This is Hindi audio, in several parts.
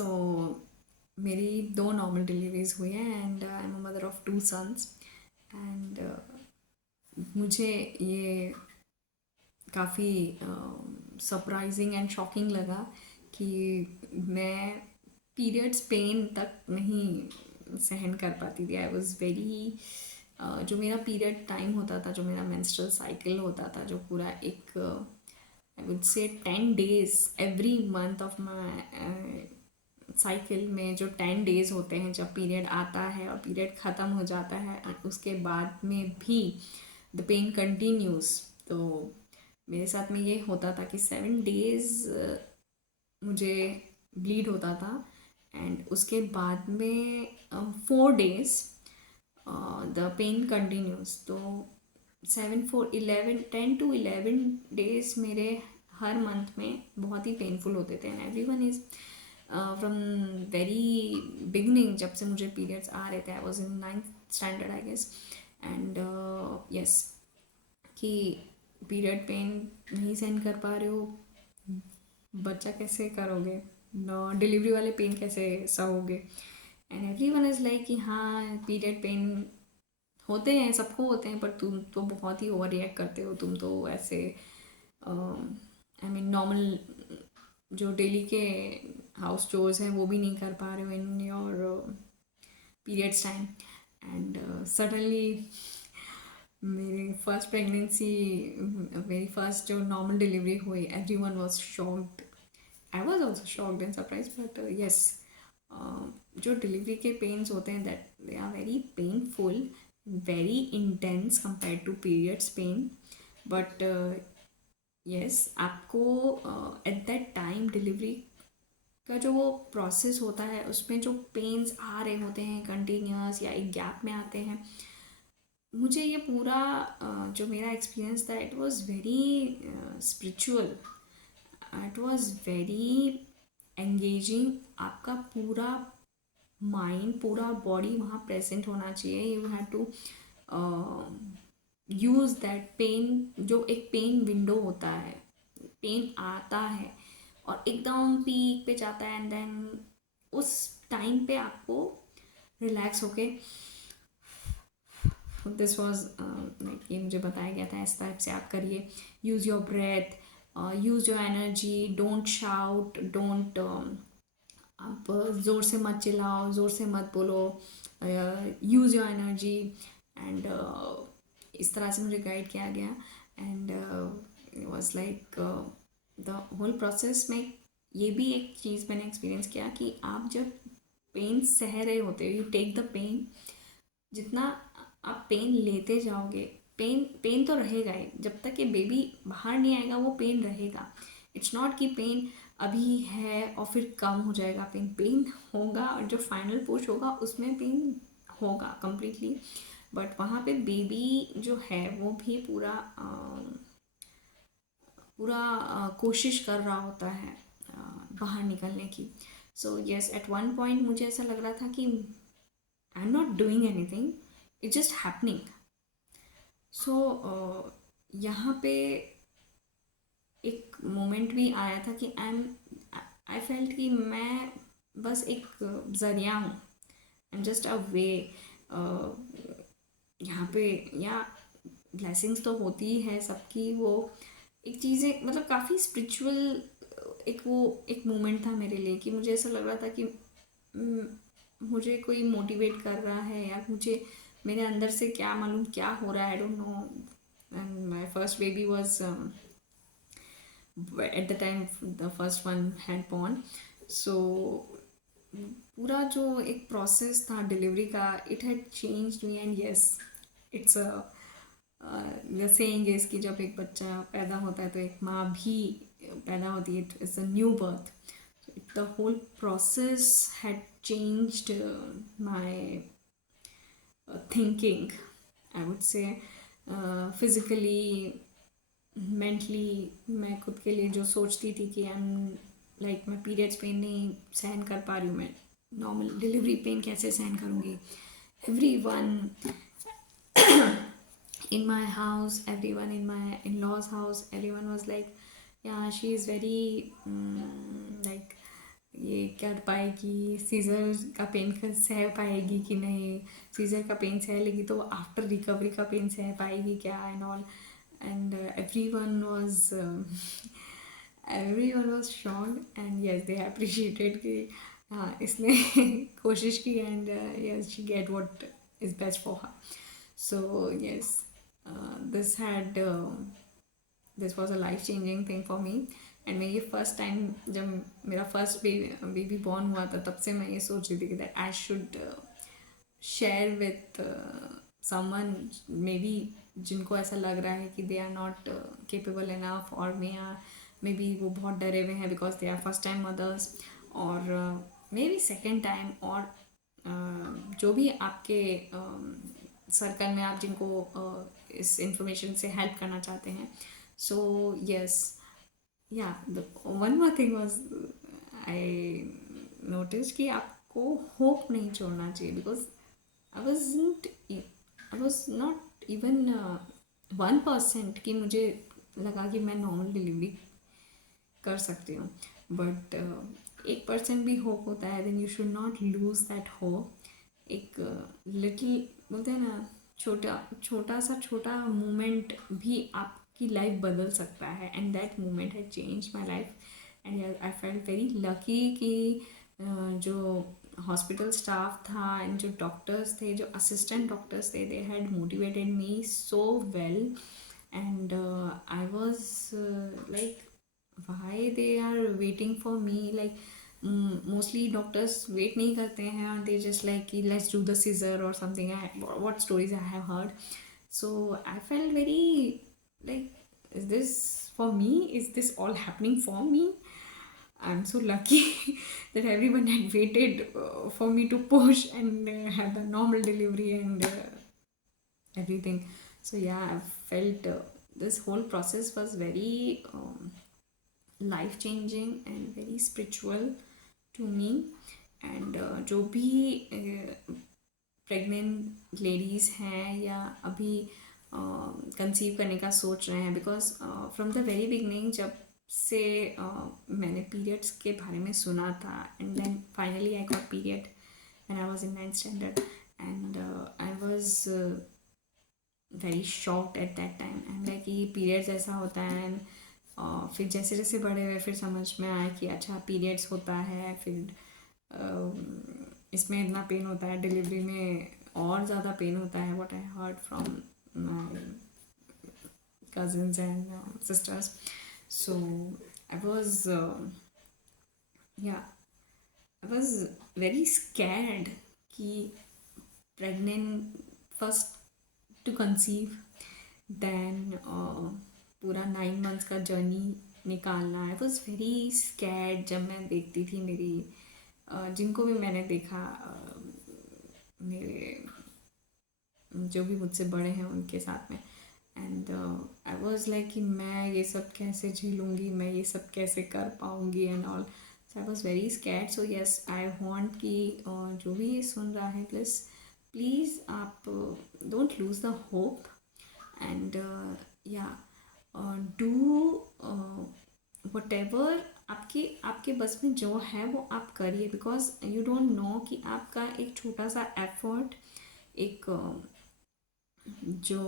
सो मेरी 2 नॉर्मल डिलीवरीज़ हुई हैं and I am a mother of 2 sons and मुझे ये काफ़ी सरप्राइजिंग एंड शॉकिंग लगा कि मैं पीरियड्स पेन तक नहीं सहन कर पाती थी। आई वॉज़ वेरी जो मेरा पीरियड टाइम होता था, जो मेरा मेंस्ट्रुअल साइकिल होता था, जो पूरा एक I would say 10 days every month of my cycle में, जो 10 days होते हैं जब पीरियड आता है और पीरियड ख़त्म हो जाता है और उसके बाद में भी द पेन कंटिन्यूज। तो मेरे साथ में ये होता था कि 7 days मुझे ब्लीड होता था एंड उसके बाद में 4 days द पेन कंटिन्यूज। तो 10 to 11 days मेरे हर मंथ में बहुत ही पेनफुल होते थे and every one is from very beginning, जब से मुझे पीरियड्स आ रहे थे, I was in 9th standard I guess. And yes, कि पीरियड पेन नहीं सहन कर पा रहे हो, बच्चा कैसे करोगे, डिलीवरी वाले पेन कैसे सहोगे। And every one is like कि हाँ पीरियड पेन होते हैं, सबको होते हैं, पर तुम तो बहुत ही ओवर रिएक्ट करते हो, तुम तो ऐसे आई मीन नॉर्मल जो डेली के हाउस चोर्स हैं वो भी नहीं कर पा रहे हो in your periods time. And suddenly मेरी फर्स्ट प्रेगनेंसी, मेरी फर्स्ट जो नॉर्मल डिलीवरी हुई, every one was shocked. I was also shocked and surprise, but yes, जो डिलीवरी के पेन्स होते हैं that they are very painful, very intense compare to periods pain. But yes, आपको एट दैट टाइम डिलीवरी का जो वो प्रोसेस होता है उसमें जो पेन्स आ रहे होते हैं कंटिन्यूस या एक गैप में आते हैं, मुझे ये पूरा जो मेरा एक्सपीरियंस था, it was very spiritual, it was very engaging. आपका पूरा माइंड, पूरा बॉडी वहाँ प्रेजेंट होना चाहिए। You have to use that pain, जो एक पेन विंडो होता है, पेन आता है और एकदम पीक पे जाता है एंड देन उस टाइम पे आपको रिलैक्स होके, दिस वॉज लाइक, ये मुझे बताया गया था इस टाइप से आप करिए, use your breath, use your energy, don't shout, don't, आप ज़ोर से मत चिल्लाओ, ज़ोर से मत बोलो, यूज़ योर एनर्जी। एंड इस तरह से मुझे गाइड किया गया and it was like the whole process में ये भी एक चीज़ मैंने एक्सपीरियंस किया कि आप जब पेन सह रहे होते हो, यू टेक द पेन, जितना आप पेन लेते जाओगे, पेन पेन तो रहेगा ही, जब तक कि बेबी बाहर नहीं आएगा वो पेन रहेगा। इट्स नॉट कि पेन अभी है और फिर कम हो जाएगा, पेन पेन होगा और जो फाइनल पुश होगा उसमें पेन होगा कम्प्लीटली। बट वहाँ पे बेबी जो है वो भी पूरा कोशिश कर रहा होता है बाहर निकलने की। So yes, at one point मुझे ऐसा लग रहा था कि I am not doing anything, it's just happening. So यहाँ पे एक मोमेंट भी आया था कि आई फेल्ट कि मैं बस एक ज़रिया हूँ, आई एम जस्ट अ वे। यहाँ पे या ब्लेसिंग्स तो होती ही है सबकी, वो एक चीज़ें मतलब काफ़ी स्पिरिचुअल, एक वो एक मोमेंट था मेरे लिए कि मुझे ऐसा लग रहा था कि मुझे कोई मोटिवेट कर रहा है या मुझे मेरे अंदर से क्या मालूम क्या हो रहा है, I don't know. And my first baby was at the time the first one had born. So पूरा जो एक प्रोसेस था डिलीवरी का, it had changed me and yes, it's the saying is कि जब एक बच्चा पैदा होता है तो एक माँ भी पैदा होती है, it's a new birth. The whole process had changed my thinking, I would say, physically, mentally। मैं खुद के लिए जो सोचती थी कि आई एम लाइक, मैं पीरियड्स पेन नहीं सहन कर पा रही हूँ, मैं नॉर्मल डिलीवरी पेन कैसे सहन करूँगी। Every one in my house, everyone in my in-laws house, everyone was like, yeah, she is very like ये कर पाएगी, सीज़र का पेन सह पाएगी कि नहीं, सीज़र का पेन सह लेगी तो आफ्टर रिकवरी का पेन सह पाएगी क्या, and all. And everyone was shocked, and yes, they appreciated कि हाँ इसने कोशिश की, and yes, she get what is best for her. So yes, this had this was a life changing thing for me. And मैं ये फर्स्ट टाइम जब मेरा फर्स्ट बेबी बॉर्न हुआ था, तब से मैं ये सोच रही थी कि that I should share with someone, maybe जिनको ऐसा लग रहा है कि they are not capable enough, और मे बी वो बहुत डरे हुए हैं because they are first time mothers, और मे बी सेकेंड टाइम, और जो भी आपके सर्कल में आप जिनको इस इंफॉर्मेशन से हेल्प करना चाहते हैं. So yes, yeah. The one more thing was I noticed कि आपको hope नहीं छोड़ना चाहिए, because I wasn't I was not even 1% कि मुझे लगा कि मैं नॉर्मल डिलीवरी कर सकती हूँ. बट 1% भी होप होता है, then you should not lose that hope. एक लिटिल बोलते हैं ना, छोटा मोमेंट भी आपकी लाइफ बदल सकता है, and that moment has change my life. And I felt very lucky कि जो हॉस्पिटल स्टाफ था एंड जो डॉक्टर्स थे, जो असिस्टेंट डॉक्टर्स थे, they had motivated me so well. And I was like, why they are waiting for me, like mostly doctors wait नहीं करते हैं, and they just like कि let's do the scissor or something. What stories I have heard. So I felt very like, is this for me, is this all happening for me? I'm so lucky that everyone had waited for me to push and have the normal delivery and everything. So yeah, I felt this whole process was very life changing and very spiritual to me. And जो भी प्रेग्नेंट लेडीज़ हैं या अभी कंसीव करने का सोच रहे हैं, because from the very beginning जब से मैंने पीरियड्स के बारे में सुना था, and then finally I got period when I was in 9th standard, and I was very shocked at that time. And like ये पीरियड्स ऐसा होता है. फिर जैसे जैसे बड़े हुए फिर समझ में आया कि अच्छा पीरियड्स होता है, फिर इसमें इतना पेन होता है, डिलीवरी में और ज़्यादा पेन होता है. What I heard from my cousins and sisters. So I was I was very scared कि pregnant first to conceive, then पूरा 9 months का जर्नी निकालना. आई वॉज वेरी स्कैर्ड जब मैं देखती थी मेरी जिनको भी मैंने देखा, मेरे जो भी मुझसे बड़े हैं उनके साथ में. एंड आई वॉज लाइक कि मैं ये सब कैसे झेलूँगी, मैं ये सब कैसे कर पाऊँगी and all. So I was very scared. So yes, I want कि जो भी ये सुन रहा है, प्लीज़ आप don't lose the hope, and या डू वटेवर आपके बस में जो है वो आप करिए, बिकॉज यू डोंट नो कि आपका एक छोटा सा एफर्ट, एक जो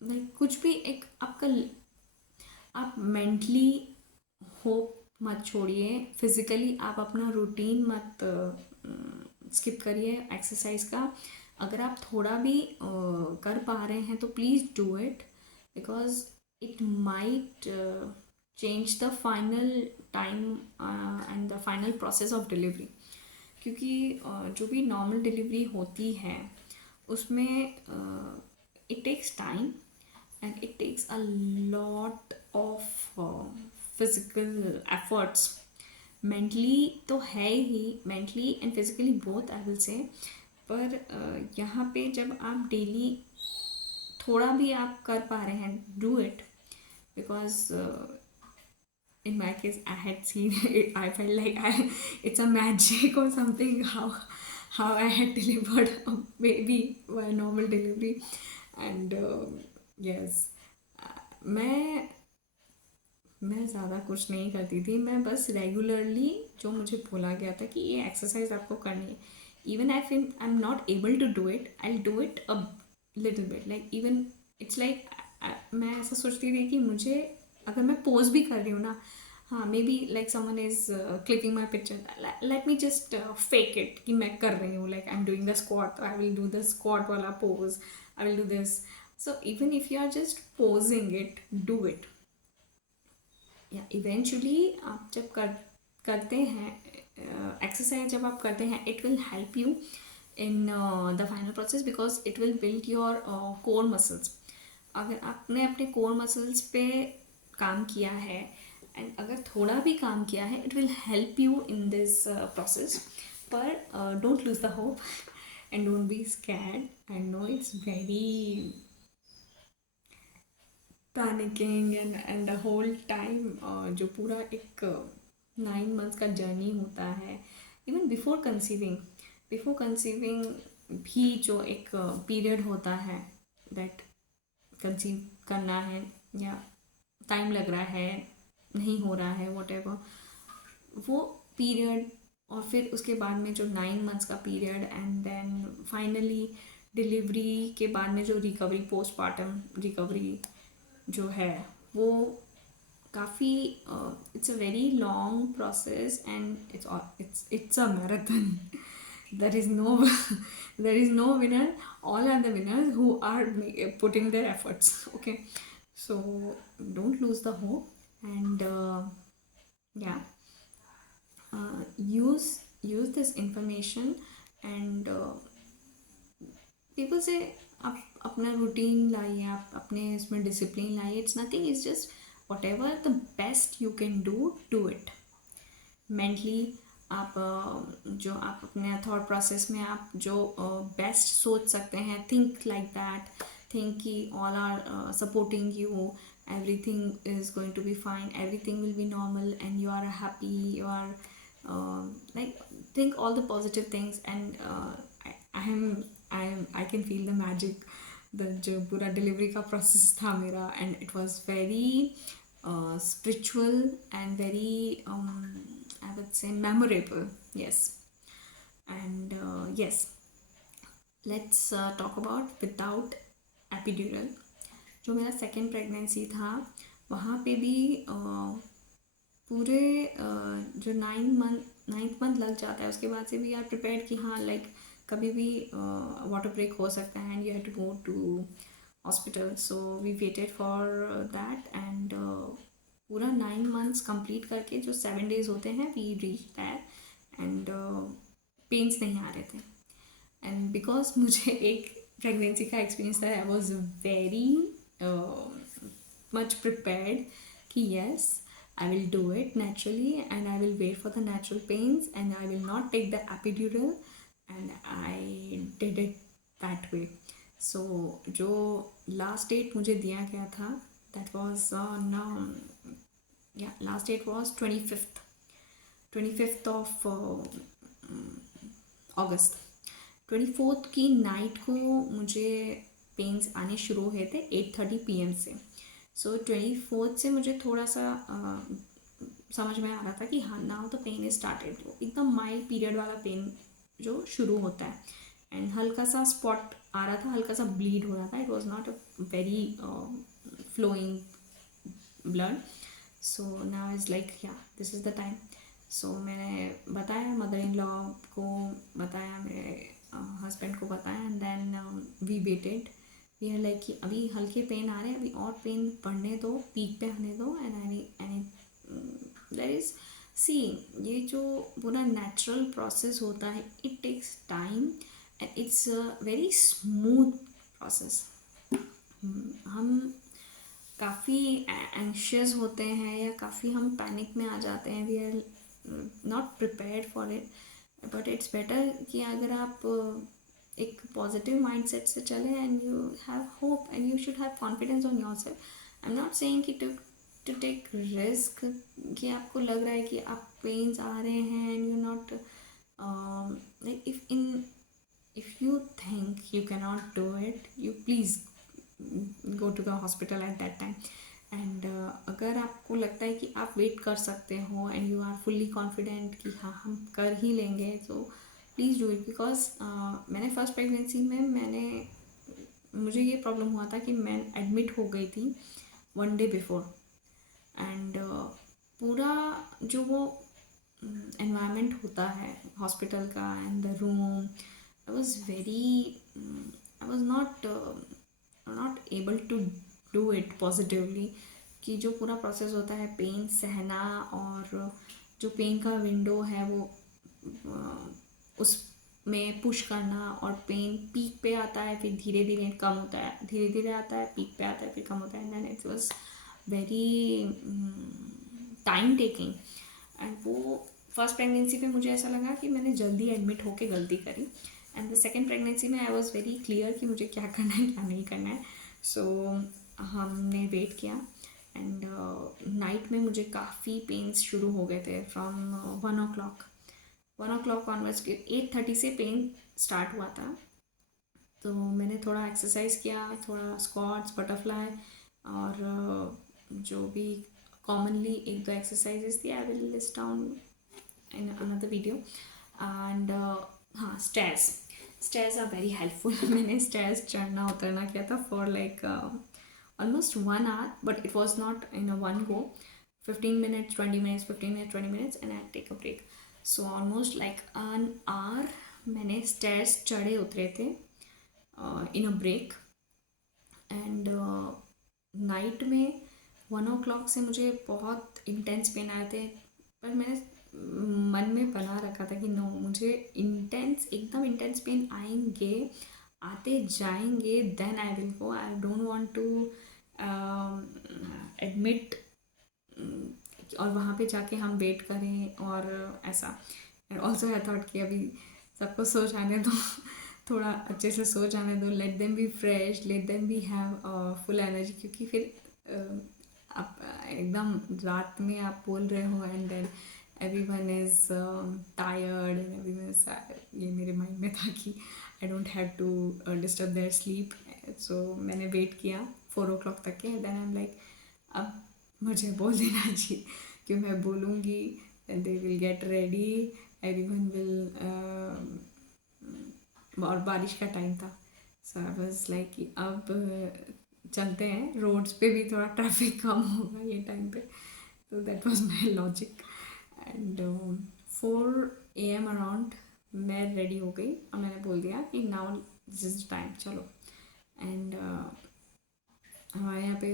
लाइक कुछ भी एक आपका, आप मेंटली होप मत छोड़िए, फिज़िकली आप अपना रूटीन मत स्किप करिए एक्सरसाइज का. अगर आप थोड़ा भी कर पा रहे हैं तो please do it, because it might change the final time and the final process of delivery. क्योंकि जो भी नॉर्मल डिलीवरी होती है उसमें it takes time and it takes a lot of physical efforts. mentally तो है ही, mentally and physically both I will say. पर यहाँ पे जब आप डेली थोड़ा भी आप कर पा रहे हैं, do it. Because in my case I had seen it, I felt like it's a magic or something, how I had delivered a baby by normal delivery. And yes, मैं मैं ज़्यादा कुछ नहीं करती थी, मैं बस रेगुलरली जो मुझे बोला गया था कि ये एक्सरसाइज आपको करनी है, even I am not able to do it, I do it a little bit, like even it's like मैं ऐसा सोचती थी कि मुझे अगर मैं पोज भी कर रही हूँ ना, हाँ maybe like someone is clicking my picture, let me just fake it कि मैं कर रही हूँ, like I am doing the squat, I will do the squat वाला pose, I will do this. So even if you are just posing it, do it. या इवेंचुअली आप जब करते हैं एक्सरसाइज, जब आप करते हैं, it will help you in the final process because it will build your core muscles. अगर आपने अपने कोर मसल्स पे काम किया है एंड अगर थोड़ा भी काम किया है, it will help you in this process. पर don't lose the hope and don't be scared. I know it's very panicking and the whole time जो पूरा एक 9 months का जर्नी होता है, इवन बिफोर कंसीविंग भी जो एक पीरियड होता है, दैट कंसीव करना है या टाइम लग रहा है, नहीं हो रहा है, वॉट एवर, वो पीरियड, और फिर उसके बाद में जो 9 months का period, and then finally delivery के बाद में जो रिकवरी, पोस्टमार्टम रिकवरी जो है, वो काफ़ी it's a very long process and it's a marathon. there is no there is no winner, all are the winners who are putting their efforts. Okay, so don't lose the hope and yeah, use this information and people say आप अपना रूटीन लाइए, आप अपने इसमें डिसिप्लिन लाइए. It's nothing, it's just what ever the best you can do it. Mentally आप जो आप अपने थॉट प्रोसेस में आप जो बेस्ट सोच सकते हैं, थिंक लाइक दैट, थिंक कि all are supporting you, everything is going to be fine, everything will be normal and you are happy, you are like think all the positive things and I can feel the magic. The जो पूरा डिलीवरी का प्रोसेस था मेरा, and it was very spiritual and very I would say memorable. Yes. And yes, let's talk about without epidural. जो मेरा सेकेंड प्रेगनेंसी था, वहाँ पे भी पूरे जो 9th month लग जाता है, उसके बाद से भी आर प्रिपेयर्ड कि हाँ लाइक कभी भी वाटर ब्रेक हो सकता है and you have to go to hospital. So we waited for that and पूरा 9 months कंप्लीट करके जो 7 days होते हैं, we reach that and pains नहीं आ रहे थे. एंड बिकॉज मुझे एक प्रेगनेंसी का एक्सपीरियंस था, I was very much prepared कि yes, I will do it naturally and I will wait for the natural pains and I will not take the epidural, and I did it that way. So जो last date मुझे दिया गया था, that was last date was 25th of August. 24th की नाइट को मुझे पेन्स आने शुरू हुए थे 8:30 PM से. सो 24th से मुझे थोड़ा सा समझ में आ रहा था कि हाँ now the pain is started. एकदम माइल्ड पीरियड वाला पेन जो शुरू होता है, एंड हल्का सा स्पॉट आ रहा था, हल्का सा ब्लीड हो रहा था. It was not a very flowing blood. So now is like yeah this is the time. So मैंने बताया मदर इन लॉ को, बताया मेरे हस्बैंड को बताया, and then we waited. We are like कि अभी हल्के पेन आ रहे हैं, अभी और पेन बढ़ने दो, पीक पे आने दो. एंड देयर इज सी, ये जो पूरा नेचुरल प्रोसेस होता है, it takes time and it's a very smooth process. हम काफ़ी एंशियस होते हैं या काफ़ी हम पैनिक में आ जाते हैं, we are not prepared for it. But it's better कि अगर आप एक पॉजिटिव माइंडसेट से चले and you have hope and you should have confidence on yourself. I am not saying कि टू टेक रिस्क, कि आपको लग रहा है कि आप पेन्स आ रहे हैं and you not like if you think you cannot do it, you please go to the hospital at that time. And अगर आपको लगता है कि आप वेट कर सकते हो and you are fully confident कि हाँ हम कर ही लेंगे, तो प्लीज़ डू इट। बिकॉज मैंने फर्स्ट प्रेगनेंसी में मुझे ये प्रॉब्लम हुआ था कि मैं एडमिट हो गई थी 1 डे बिफोर, एंड पूरा जो वो एनवायरनमेंट होता है हॉस्पिटल का and the room, I was I was not able to do it positively. कि जो पूरा प्रोसेस होता है पेन सहना, और जो पेन का विंडो है वो उस में पुश करना, और पेन पीक पे आता है फिर धीरे धीरे कम होता है, धीरे धीरे आता है पीक पे आता है फिर कम होता है, and then it was very time taking. And वो फर्स्ट प्रेगनेंसी पे मुझे ऐसा लगा कि मैंने जल्दी एडमिट होके गलती करी, एंड द सेकेंड प्रेगनेंसी में आई वॉज वेरी क्लियर कि मुझे क्या करना है क्या नहीं करना है। सो हमने वेट किया, एंड नाइट में मुझे काफ़ी पेन्स शुरू हो गए थे फ्रॉम 1 o'clock ऑनवर्ड्स। 8:30 से पेन स्टार्ट हुआ था। तो मैंने थोड़ा एक्सरसाइज किया, थोड़ा स्क्वाट्स, बटरफ्लाई, और जो भी कॉमनली 1-2 एक्सरसाइजेस थी, I will list down in another video. And हाँ, स्टेयर्स आर वेरी हेल्पफुल। मैंने स्टेयर्स चढ़ना उतरना किया था for like almost 1 hour, but it was not in a one go. 15 minutes, 20 minutes, 15 minutes, 20 minutes, and I'd take a break. So almost like an hour मैंने stairs चढ़े उतरे थे in a break. And night में 1 o'clock से मुझे बहुत इंटेंस पेन आए थे, पर मैंने मन में बना रखा था कि नो, मुझे एकदम इंटेंस पेन आएंगे, आते जाएंगे, then I will go. I don't want to admit और वहाँ पे जाके हम वेट करें और ऐसा। एंड ऑल्सो आई थॉट कि अभी सबको सो जाने दो, थोड़ा अच्छे से सो जाने दो, let them be fresh, let them be have full energy. क्योंकि फिर आप एकदम रात में आप बोल रहे हो and then everyone is tired and everyone is ये मेरे माइंड में था कि I don't have to disturb their sleep. So मैंने वेट किया 4 o'clock तक के, then I'm like अब मुझे बोल देना चाहिए, कि मैं बोलूँगी and they will get ready, everyone will और बारिश का टाइम था। So I was like कि अब चलते हैं, रोड्स पे भी थोड़ा ट्रैफिक कम होगा ये टाइम पे। तो that was my logic. And 4 AM around मैं रेडी हो गई और मैंने बोल दिया कि नाउ दिस इज टाइम, चलो। एंड हमारे यहाँ पे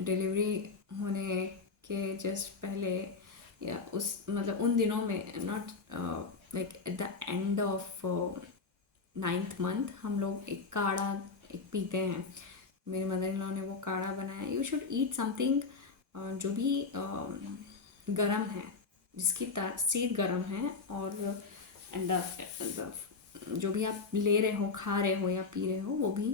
डिलीवरी होने के जस्ट पहले, या उस मतलब उन दिनों में, not like at the end of 9th month, हम लोग एक काढ़ा पीते हैं। मेरे मदर इन लॉ ने वो काढ़ा बनाया। यू शुड ईट समथिंग जो भी गरम है, जिसकी तासीर गरम है, और जो भी आप ले रहे हो, खा रहे हो या पी रहे हो, वो भी